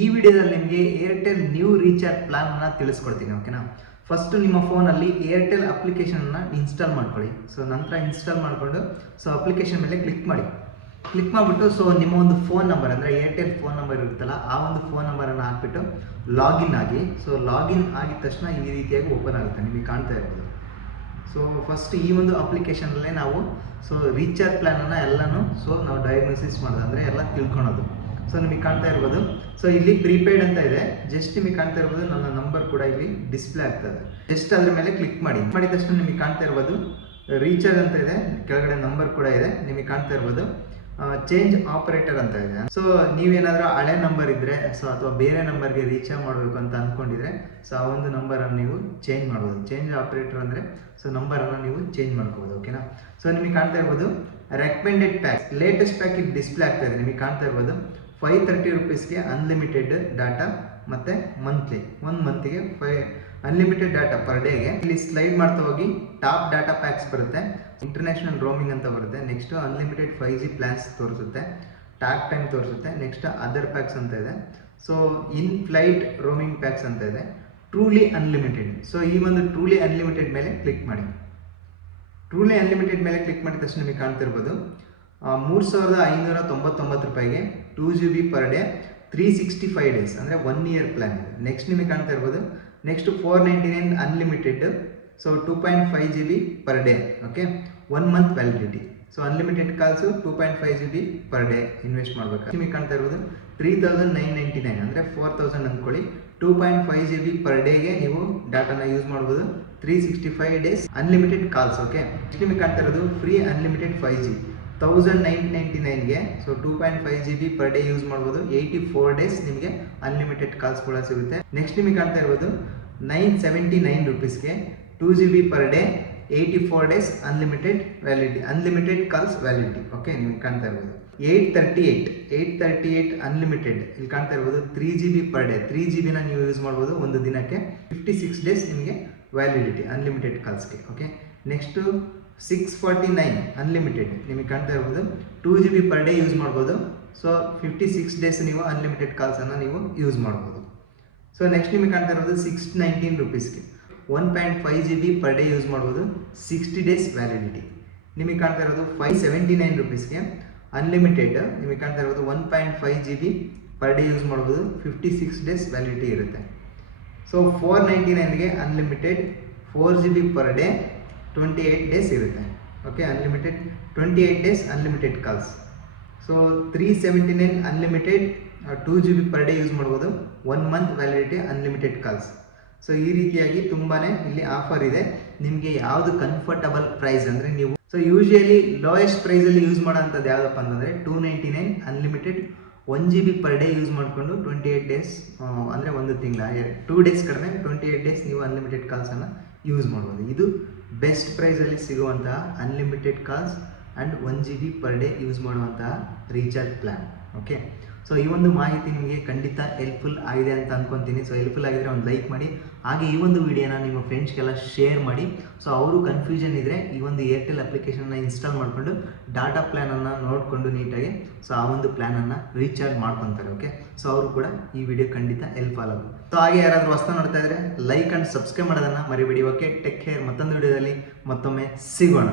ಈ ವಿಡಿಯೋದಲ್ಲಿ ನಿಮಗೆ ಏರ್ಟೆಲ್ ನ್ಯೂ ರೀಚಾರ್ಜ್ ಪ್ಲಾನ್ ಅನ್ನು ತಿಳಿಸ್ಕೊಡ್ತೀನಿ. ಓಕೆನಾ, ಫಸ್ಟ್ ನಿಮ್ಮ ಫೋನಲ್ಲಿ ಏರ್ಟೆಲ್ ಅಪ್ಲಿಕೇಶನ್ನ ಇನ್ಸ್ಟಾಲ್ ಮಾಡ್ಕೊಳ್ಳಿ. ಸೊ ನಂತರ ಇನ್ಸ್ಟಾಲ್ ಮಾಡಿಕೊಂಡು ಅಪ್ಲಿಕೇಶನ್ ಮೇಲೆ ಕ್ಲಿಕ್ ಮಾಡಿಬಿಟ್ಟು ನಿಮ್ಮ ಒಂದು ಫೋನ್ ನಂಬರ್ ಅಂದರೆ ಏರ್ಟೆಲ್ ಫೋನ್ ನಂಬರ್ ಇರುತ್ತಲ್ಲ, ಆ ಒಂದು ಫೋನ್ ನಂಬರನ್ನು ಹಾಕ್ಬಿಟ್ಟು ಲಾಗಿನ್ ಆಗಿ. ಲಾಗಿನ್ ಆಗಿದ ತಕ್ಷಣ ಈ ರೀತಿಯಾಗಿ ಓಪನ್ ಆಗುತ್ತೆ, ನಿಮಗೆ ಕಾಣ್ತಾ ಇರ್ಬೋದು. ಫಸ್ಟ್ ಈ ಒಂದು ಅಪ್ಲಿಕೇಶನಲ್ಲೇ ನಾವು ರೀಚಾರ್ಜ್ ಪ್ಲ್ಯಾನನ್ನು ಎಲ್ಲನೂ ನಾವು ಡಯಾಗ್ನೋಸಿಸ್ ಮಾಡೋದು, ಅಂದರೆ ಎಲ್ಲ ತಿಳ್ಕೊಳೋದು. ನಿಮಗೆ ಕಾಣ್ತಾ ಇರ್ಬೋದು. ಇಲ್ಲಿ ಪ್ರೀಪೇಯ್ಡ್ ಅಂತ ಇದೆ, ಜಸ್ಟ್ ನಿಮಗೆ ಕಾಣ್ತಾ ಇರ್ಬೋದು. ನನ್ನ ನಂಬರ್ ಕೂಡ ಇಲ್ಲಿ ಡಿಸ್ಪ್ಲೇ ಆಗ್ತದೆ. ಜಸ್ಟ್ ಅದ್ರ ಮೇಲೆ ಕ್ಲಿಕ್ ಮಾಡಿದ ತಕ್ಷಣ ನಿಮಗೆ ಕಾಣ್ತಾ ಇರ್ಬೋದು ರೀಚಾರ್ಜ್ ಅಂತ ಇದೆ, ಕೆಳಗಡೆ ನಂಬರ್ ಕೂಡ ಇದೆ, ನಿಮಗೆ ಕಾಣ್ತಾ ಇರ್ಬೋದು. ಚೇಂಜ್ ಆಪರೇಟರ್ ಅಂತ ಇದೆ. ನೀವೇನಾದರೂ ಹಳೆ ನಂಬರ್ ಇದ್ದರೆ ಅಥವಾ ಬೇರೆ ನಂಬರ್ಗೆ ರೀಚಾರ್ಜ್ ಮಾಡಬೇಕು ಅಂತ ಅಂದ್ಕೊಂಡಿದ್ರೆ ಆ ಒಂದು ನಂಬರನ್ನು ನೀವು ಚೇಂಜ್ ಮಾಡ್ಬೋದು. ಚೇಂಜ್ ಆಪರೇಟರ್ ಅಂದರೆ ನಂಬರನ್ನು ನೀವು ಚೇಂಜ್ ಮಾಡ್ಕೋಬೋದು. ಓಕೆನಾ, ನಿಮಗೆ ಕಾಣ್ತಾ ಇರ್ಬೋದು ರೆಕಮೆಂಡೆಡ್ ಪ್ಯಾಕ್, ಲೇಟೆಸ್ಟ್ ಪ್ಯಾಕ್ ಇಲ್ಲಿ ಡಿಸ್ಪ್ಲೇ ಆಗ್ತಾ ಇದೆ. ನಿಮಗೆ ಕಾಣ್ತಾ ಇರ್ಬೋದು 530 rupeesಗೆ ಅನ್ಲಿಮಿಟೆಡ್ ಡಾಟಾ ಮತ್ತು ಮಂತ್ಲಿ, 1 ಮಂತ್ಗೆ ಅನ್ಲಿಮಿಟೆಡ್ ಡಾಟಾ ಪರ್ ಡೇಗೆ. ಇಲ್ಲಿ ಸ್ಲೈಡ್ ಮಾಡ್ತಾ ಹೋಗಿ ಟಾಪ್ ಡಾಟಾ ಪ್ಯಾಕ್ಸ್ ಬರುತ್ತೆ, ಇಂಟರ್ನ್ಯಾಷನಲ್ ರೋಮಿಂಗ್ ಅಂತ ಬರುತ್ತೆ, ನೆಕ್ಸ್ಟ್ ಅನ್ಲಿಮಿಟೆಡ್ 5G ಪ್ಲಾನ್ಸ್ ತೋರಿಸುತ್ತೆ, ಟಾಕ್ ಟೈಮ್ ತೋರಿಸುತ್ತೆ, ನೆಕ್ಸ್ಟ್ ಅದರ್ ಪ್ಯಾಕ್ಸ್ ಅಂತ ಇದೆ. ಇನ್ ಫ್ಲೈಟ್ ರೋಮಿಂಗ್ ಪ್ಯಾಕ್ಸ್ ಅಂತ ಇದೆ, ಟ್ರೂಲಿ ಅನ್ಲಿಮಿಟೆಡ್. ಈ ಒಂದು ಟ್ರೂಲಿ ಅನ್ಲಿಮಿಟೆಡ್ ಮೇಲೆ ಕ್ಲಿಕ್ ಮಾಡಿ. ಟ್ರೂಲಿ ಅನ್ಲಿಮಿಟೆಡ್ ಮೇಲೆ ಕ್ಲಿಕ್ ಮಾಡಿದ ತಕ್ಷಣ ನಿಮಗೆ ಕಾಣ್ತಿರ್ಬೋದು 3599 ರೂಪಾಯಿಗೆ 2GB ಪರ್ ಡೇ 365 ಡೇಸ್ ಅಂದರೆ 1 ಇಯರ್ ಪ್ಲ್ಯಾನ್ ಇದೆ. ನೆಕ್ಸ್ಟ್ ನಿಮಗೆ ಕಾಣ್ತಾ ಇರ್ಬೋದು next 499 unlimited 2.5GB per day. Okay, 1 month validity. Unlimited calls 2.5GB per day invest ಮಾಡಬೇಕು. ನಿಮಗೆ ಕಾಣ್ತಾ ಇರ್ಬೋದು 3999 ಅಂದರೆ 4000 ಅಂದ್ಕೊಳ್ಳಿ. 2.5GB ಪರ್ ಡೇಗೆ ನೀವು ಡಾಟಾನ ಯೂಸ್ ಮಾಡ್ಬೋದು, 365 days unlimited calls. Okay, next ನಿಮಗೆ ಕಾಣ್ತಾ ಇರೋದು free unlimited 5G 1999ಗೆ 2.5GB per day use ಮಾಡ್ಬೋದು, 84 ಡೇಸ್ ನಿಮಗೆ ಅನ್ಲಿಮಿಟೆಡ್ ಕಾಲ್ಸ್ ಕೂಡ ಸಿಗುತ್ತೆ. ನೆಕ್ಸ್ಟ್ ನಿಮಗೆ ಕಾಣ್ತಾ ಇರ್ಬೋದು 979 rupeesಗೆ 2GB per day 84 days unlimited validity, unlimited calls validity. Okay, ನಿಮಗೆ ಕಾಣ್ತಾ ಇರ್ಬೋದು 838 ಅನ್ಲಿಮಿಟೆಡ್. ಇಲ್ಲಿ ಕಾಣ್ತಾ ಇರ್ಬೋದು 3GB ಪರ್ ಡೇ, 3GBನ ನೀವು ಯೂಸ್ ಮಾಡ್ಬೋದು ಒಂದು ದಿನಕ್ಕೆ, 56 ಡೇಸ್ ನಿಮಗೆ ವ್ಯಾಲಿಡಿಟಿ ಅನ್ಲಿಮಿಟೆಡ್ ಕಾಲ್ಸ್ಗೆ. Okay, next 649 unlimited. ನಿಮಗೆ ಕಾಣ್ತಾ ಇರ್ಬೋದು 2GB ಪರ್ ಡೇ ಯೂಸ್ ಮಾಡ್ಬೋದು. 56 ಡೇಸ್ ನೀವು ಅನ್ಲಿಮಿಟೆಡ್ ಕಾಲ್ಸನ್ನು ನೀವು ಯೂಸ್ ಮಾಡ್ಬೋದು. ನೆಕ್ಸ್ಟ್ ನಿಮಗೆ ಕಾಣ್ತಾ ಇರೋದು 619 rupeesಗೆ 1.5GB ಪರ್ ಡೇ ಯೂಸ್ ಮಾಡ್ಬೋದು, 60 ಡೇಸ್ ವ್ಯಾಲಿಡಿಟಿ. ನಿಮಗೆ ಕಾಣ್ತಾ ಇರೋದು 579 rupeesಗೆ ಅನ್ಲಿಮಿಟೆಡ್. ನಿಮಗೆ ಕಾಣ್ತಾ ಇರೋದು 1.5GB ಪರ್ ಡೇ ಯೂಸ್ ಮಾಡ್ಬೋದು, 56 ಡೇಸ್ ವ್ಯಾಲಿಡಿಟಿ ಇರುತ್ತೆ. 499ಗೆ unlimited 4GB per day 28 days ಇರುತ್ತೆ. Okay, unlimited 28 days unlimited calls. 379 unlimited 2GB per day use ಮಾಡ್ಬೋದು, 1 ಮಂತ್ ವ್ಯಾಲಿಡಿಟಿ ಅನ್ಲಿಮಿಟೆಡ್ ಕಾಲ್ಸ್. ಈ ರೀತಿಯಾಗಿ ತುಂಬಾ ಇಲ್ಲಿ ಆಫರ್ ಇದೆ. ನಿಮಗೆ ಯಾವುದು ಕಂಫರ್ಟಬಲ್ ಪ್ರೈಸ್ ಅಂದರೆ ನೀವು ಯೂಶುವಲಿ ಲೋಯೆಸ್ಟ್ ಪ್ರೈಸಲ್ಲಿ ಯೂಸ್ ಮಾಡೋಂಥದ್ದು ಯಾವುದಪ್ಪ ಅಂತಂದರೆ 299 unlimited 1GB per day use ಮಾಡಿಕೊಂಡು 28 ಡೇಸ್ ಅಂದರೆ ಒಂದು ತಿಂಗಳ 2 ಡೇಸ್ ಕಡಿಮೆ 28 ಡೇಸ್ ನೀವು ಅನ್ಲಿಮಿಟೆಡ್ ಕಾಲ್ಸನ್ನು ಯೂಸ್ ಮಾಡ್ಬೋದು. ಇದು ಬೆಸ್ಟ್ ಪ್ರೈಸಲ್ಲಿ ಸಿಗುವಂತಹ unlimited calls and 1GB per day use ಮಾಡುವಂತಹ ರೀಚಾರ್ಜ್ ಪ್ಲ್ಯಾನ್. ಓಕೆ, ಈ ಒಂದು ಮಾಹಿತಿ ನಿಮಗೆ ಖಂಡಿತ ಹೆಲ್ಪ್ಫುಲ್ ಆಗಿದೆ ಅಂತ ಅಂದ್ಕೊತೀನಿ. ಹೆಲ್ಪ್ಫುಲ್ ಆಗಿದ್ರೆ ಒಂದು ಲೈಕ್ ಮಾಡಿ, ಹಾಗೆ ಈ ಒಂದು ವಿಡಿಯೋನ ನಿಮ್ಮ ಫ್ರೆಂಡ್ಸ್ಗೆಲ್ಲ ಶೇರ್ ಮಾಡಿ. ಅವರು ಕನ್ಫ್ಯೂಷನ್ ಇದ್ದರೆ ಈ ಒಂದು ಏರ್ಟೆಲ್ ಅಪ್ಲಿಕೇಶನ್ನ ಇನ್ಸ್ಟಾಲ್ ಮಾಡಿಕೊಂಡು ಡಾಟಾ ಪ್ಲ್ಯಾನನ್ನು ನೋಡಿಕೊಂಡು ನೀಟಾಗಿ ಆ ಒಂದು ಪ್ಲ್ಯಾನನ್ನು ರೀಚಾರ್ಜ್ ಮಾಡ್ಕೊತಾರೆ. ಓಕೆ, ಅವರು ಕೂಡ ಈ ವಿಡಿಯೋ ಖಂಡಿತ ಹೆಲ್ಪ್ ಆಗೋದು. ಹಾಗೆ ಯಾರಾದರೂ ಹೊಸ ನೋಡ್ತಾ ಇದ್ದರೆ ಲೈಕ್ ಆ್ಯಂಡ್ ಸಬ್ಸ್ಕ್ರೈಬ್ ಮಾಡೋದನ್ನು ಮರಿಬೇಡಿ. Okay, take care. ಮತ್ತೊಂದು ವಿಡಿಯೋದಲ್ಲಿ ಮತ್ತೊಮ್ಮೆ ಸಿಗೋಣ.